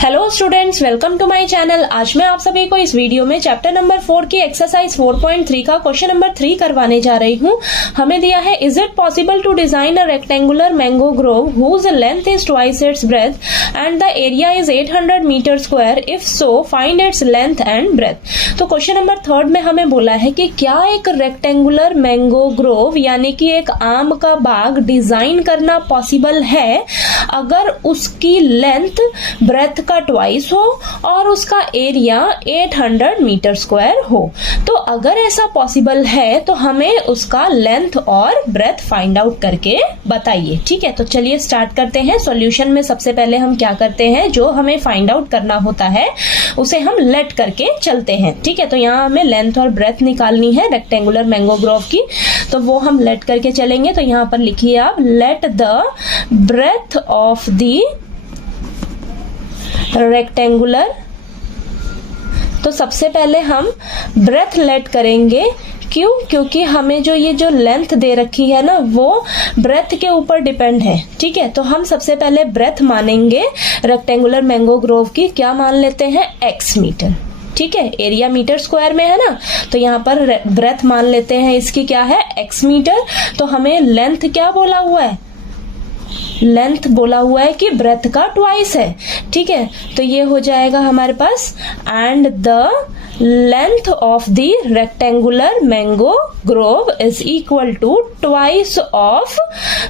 Hello students, welcome to my channel. आज मैं आप सभी को इस वीडियो में चैप्टर नंबर 4 की एक्सरसाइज 4.3 का क्वेश्चन नंबर 3 करवाने जा रही हूँ। हमें दिया है, is it possible to design a rectangular mango grove whose length is twice its breadth and the area is 800 metre square, if so find its length and breadth. तो question number 3 में हमें बोला है कि क्या एक रेक्टेंगुलर मैंगो ग्रोव यानी कि एक आम का बाग डिजाइन करना पॉसिबल है अगर उसकी लेंथ ब्रेथ का ट्वाइस हो और उसका एरिया 800 मीटर स्क्वायर हो। तो अगर ऐसा पॉसिबल है तो हमें उसका लेंथ और ब्रेथ फाइंड आउट करके बताइए। ठीक है, तो चलिए स्टार्ट करते हैं। सॉल्यूशन में सबसे पहले हम क्या करते हैं, जो हमें फाइंड आउट करना होता है उसे हम लेट करके चलते हैं। ठीक है, तो यहाँ हमें लेंथ और ब्रेथ निकालनी है रेक्टेंगुलर मैंगो ग्रोव की, तो वो हम लेट करके चलेंगे। तो यहाँ पर लिखिए आप, let the breadth of the rectangular. तो सबसे पहले हम ब्रेथ लेट करेंगे। क्यों? क्योंकि हमें जो लेंथ दे रखी है ना, वो ब्रेथ के ऊपर डिपेंड है। ठीक है, तो हम सबसे पहले ब्रेथ मानेंगे रेक्टेंगुलर मैंगो ग्रोव की। क्या मान लेते हैं? x metre. ठीक है, एरिया मीटर स्क्वायर में है ना, तो यहाँ पर ब्रेथ मान लेते हैं इसकी क्या है, x मीटर। तो हमें लेंथ क्या बोला हुआ है? लेंथ बोला हुआ है कि ब्रेथ का ट्वाइस है। ठीक है, तो ये हो जाएगा हमारे पास, and the length of the rectangular mango grove is equal to twice of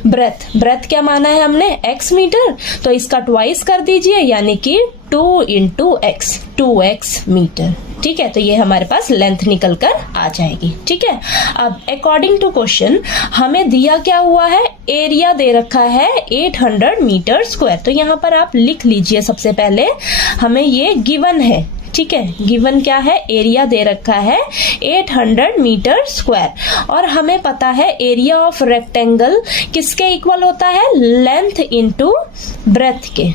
breadth. Breadth क्या माना है हमने? x मीटर, तो इसका ट्वाइस कर दीजिए, यानी कि 2 इंटू x, 2x मीटर। ठीक है, तो ये हमारे पास लेंथ निकल कर आ जाएगी। ठीक है, अब अकॉर्डिंग टू क्वेश्चन हमें दिया क्या हुआ है, एरिया दे रखा है 800 मीटर स्क्वायर। तो यहाँ पर आप लिख लीजिए, सबसे पहले हमें ये गिवन है। ठीक है, गिवन क्या है? एरिया दे रखा है 800 मीटर स्क्वायर, और हमें पता है एरिया ऑफ रेक्टेंगल किसके इक्वल होता है? लेंथ इंटू ब्रेथ के।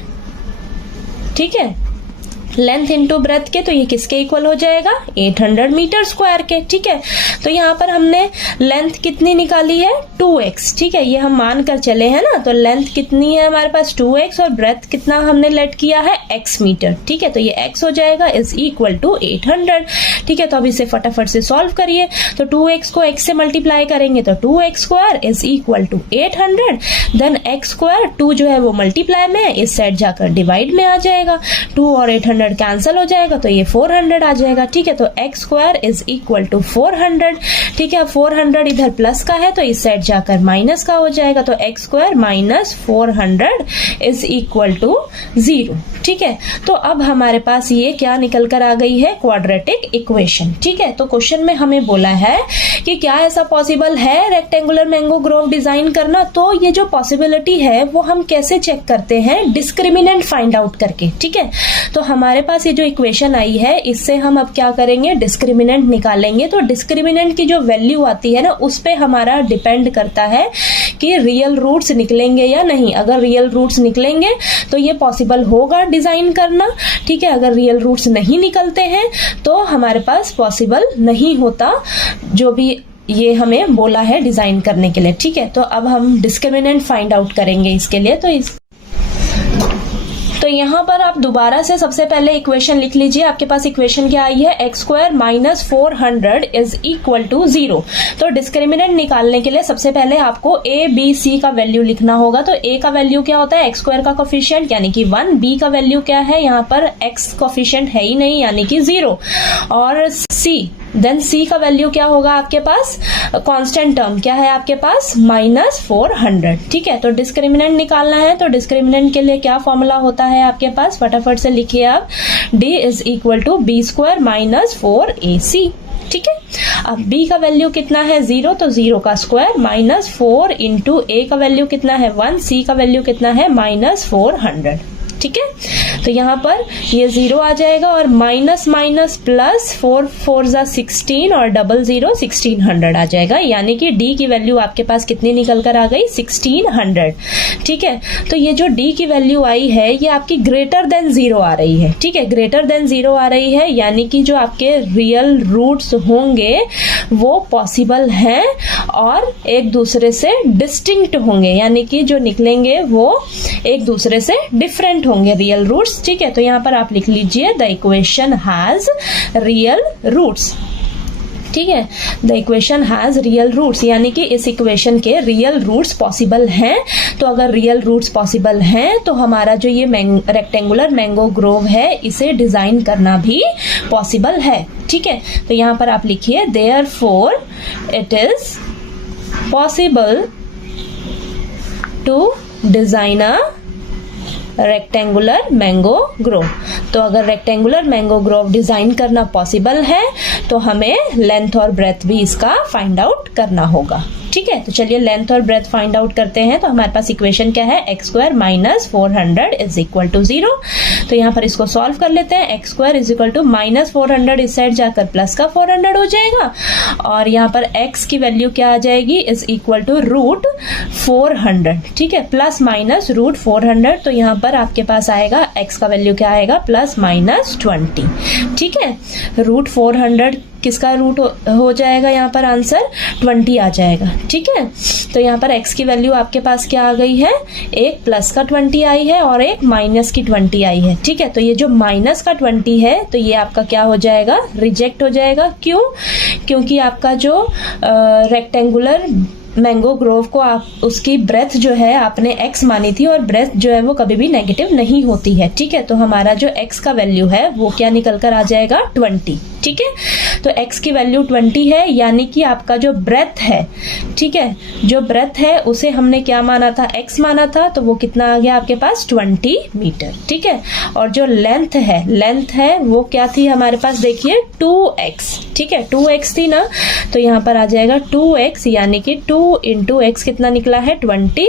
ठीक है, लेंथ इंटू ब्रेथ के, तो ये किसके इक्वल हो जाएगा? 800 मीटर स्क्वायर के। ठीक है, तो यहाँ पर हमने लेंथ कितनी निकाली है? 2x। ठीक है, ये हम मान कर चले हैं ना, तो लेंथ कितनी है हमारे पास? 2x, और ब्रेथ कितना हमने लेट किया है? x metre. ठीक है, तो ये x हो जाएगा इज इक्वल टू 800। ठीक है, तो अब इसे फटाफट से सॉल्व करिए। तो 2x को x से मल्टीप्लाई करेंगे तो 2x square is equal to 800, then x square, 2 जो है वो मल्टीप्लाई में, इस साइड जाकर डिवाइड में आ जाएगा, 2 और 800 कैंसिल हो जाएगा, तो ये 400 आ जाएगा। ठीक है, तो x square is equal to 400। ठीक है, 400 इधर प्लस का है तो इस साइड जाकर माइनस का हो जाएगा, तो x square minus 400 is equal to 0। ठीक है, तो अब हमारे पास ये क्या निकल कर आ गई है? Quadratic equation. ठीक है, तो क्वेश्चन में हमें बोला है कि क्या ऐसा पॉसिबल है रेक्टेंगुलर मैंगो ग्रोव डिजाइन करना। तो ये जो पॉसिबिलिटी है वो हम कैसे चेक करते हैं? डिस्क्रिमिनेंट फाइंड आउट करके। ठीक है, तो हमारे पास ये जो इक्वेशन आई है, इससे हम अब क्या करेंगे? डिस्क्रिमिनेंट निकालेंगे। तो डिस्क्रिमिनेंट की जो वैल्यू आती है ना, उस पे हमारा डिपेंड करता है कि रियल रूट्स निकलेंगे या नहीं। अगर रियल रूट्स निकलेंगे तो ये पॉसिबल होगा डिजाइन करना। ठीक है, अगर रियल रूट्स नहीं निकलते हैं तो हमारे पास पॉसिबल नहीं होता जो भी ये हमें बोला है डिजाइन करने के लिए। ठीक है, तो अब हम डिस्क्रिमिनेंट फाइंड आउट करेंगे इसके लिए। तो यहाँ पर आप दोबारा से सबसे पहले इक्वेशन लिख लीजिए। आपके पास इक्वेशन क्या आई है? x square minus 400 is equal to 0। तो डिस्क्रिमिनेंट निकालने के लिए सबसे पहले आपको a, b, c का वैल्यू लिखना होगा। तो a का वैल्यू क्या होता है? x स्क्वायर का कोफिशिएंट यानी कि 1। b का वैल्यू क्या है? यहाँ पर x कोफिशिएंट है ही नहीं यानी कि 0, और c, देन c का वैल्यू क्या होगा आपके पास? कांस्टेंट टर्म क्या है आपके पास? माइनस 400। ठीक है, तो डिस्क्रिमिनेंट निकालना है। तो डिस्क्रिमिनेंट के लिए क्या फॉर्मूला होता है आपके पास? फटाफट से लिखिए आप, d is equal to B square minus 4ac। ठीक है, अब b का वैल्यू कितना है? 0, तो 0 का स्क्वायर माइनस 4 इंटू a का वैल्यू कितना है? 1, c का वैल्यू कितना है? माइनस 400। ठीक है, तो यहाँ पर ये 0 आ जाएगा, और माइनस माइनस प्लस 4 4 जा 16, और डबल 0 1600 आ जाएगा, यानी कि d की वैल्यू आपके पास कितनी निकल कर आ गई? 1600। ठीक है, तो ये जो d की वैल्यू आई है ये आपकी ग्रेटर देन 0 आ रही है। ठीक है, ग्रेटर देन 0 आ रही है, यानी कि जो आपके रियल रूट्स होंगे वो पॉसिबल हैं और एक दूसरे से डिस्टिंक्ट होंगे, यानी कि जो निकलेंगे वो एक दूसरे से डिफरेंट होंगे। होंगे रियल रूट्स, ठीक है। तो यहाँ पर आप लिख लीजिए the equation has real roots, ठीक है। The equation has real roots, यानी कि इस इक्वेशन के रियल रूट्स पॉसिबल हैं। तो अगर रियल रूट्स पॉसिबल हैं तो हमारा जो ये रेक्टेंगुलर मैंगो ग्रोव है इसे डिजाइन करना भी पॉसिबल है, ठीक है। तो यहाँ पर आप लिखिए therefore it is possible to design a rectangular mango grove. तो अगर रेक्टेंगुलर मैंगो ग्रोव डिजाइन करना पॉसिबल है तो हमें लेंथ और ब्रेथ भी इसका फाइंड आउट करना होगा, ठीक है। तो चलिए लेंथ और ब्रेथ फाइंड आउट करते हैं। तो हमारे पास इक्वेशन क्या है, X square minus 400 is equal to 0। तो यहाँ पर इसको सॉल्व कर लेते हैं। X square is equal to minus 400 इस साइड जाकर प्लस का 400 हो जाएगा, और यहाँ पर एक्स की वैल्यू क्या आ जाएगी, इज इक्वल टू रूट 400, ठीक है, प्लस माइनस रूट 400। तो यहाँ पर आपके पास आएगा एक्स का वैल्यू क्या आएगा, प्लस माइनस 20, ठीक है। रूट 400 किसका रूट हो जाएगा, यहाँ पर आंसर 20 आ जाएगा, ठीक है। तो यहाँ पर x की वैल्यू आपके पास क्या आ गई है, एक प्लस का 20 आई है और एक माइनस की 20 आई है, ठीक है। तो ये जो माइनस का 20 है तो ये आपका क्या हो जाएगा, रिजेक्ट हो जाएगा। क्यों, क्योंकि आपका जो रेक्टेंगुलर मैंगो ग्रोव को आप उसकी ब्रेथ जो है आपने x मानी थी, और ब्रेथ जो है वो कभी भी नेगेटिव नहीं होती है, ठीक है। तो हमारा जो x का वैल्यू है वो क्या निकल कर आ जाएगा, 20, ठीक है। तो x की वैल्यू 20 है, यानी कि आपका जो ब्रेथ है, ठीक है, जो ब्रेथ है उसे हमने क्या माना था, x माना था, तो वो कितना आ गया आपके पास, 20 मीटर, ठीक है। और जो लेंथ है वो क्या थी हमारे पास, देखिए 2x, ठीक है, 2x थी ना। तो यहाँ पर आ जाएगा 2x, यानी कि 2 इंटू एक्स कितना निकला है, 20।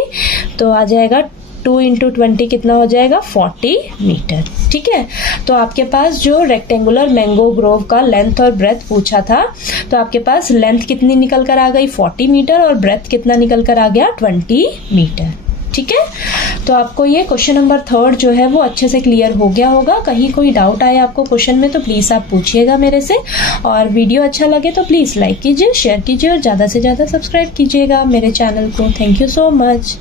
तो आ जाएगा 2 इंटू 20 कितना हो जाएगा, 40 मीटर, ठीक है। तो आपके पास जो रेक्टेंगुलर मैंगो ग्रोव का लेंथ और ब्रेथ पूछा था, तो आपके पास लेंथ कितनी निकल कर आ गई, 40 मीटर, और ब्रेथ कितना निकल कर आ गया, 20 मीटर, ठीक है। तो आपको ये क्वेश्चन नंबर 3 जो है वो अच्छे से क्लियर हो गया होगा। कहीं कोई डाउट आए आपको क्वेश्चन में तो प्लीज आप पूछिएगा मेरे से, और वीडियो अच्छा लगे तो प्लीज लाइक कीजिए, शेयर कीजिए, और ज्यादा से ज्यादा सब्सक्राइब कीजिएगा मेरे चैनल को। Thank you so much.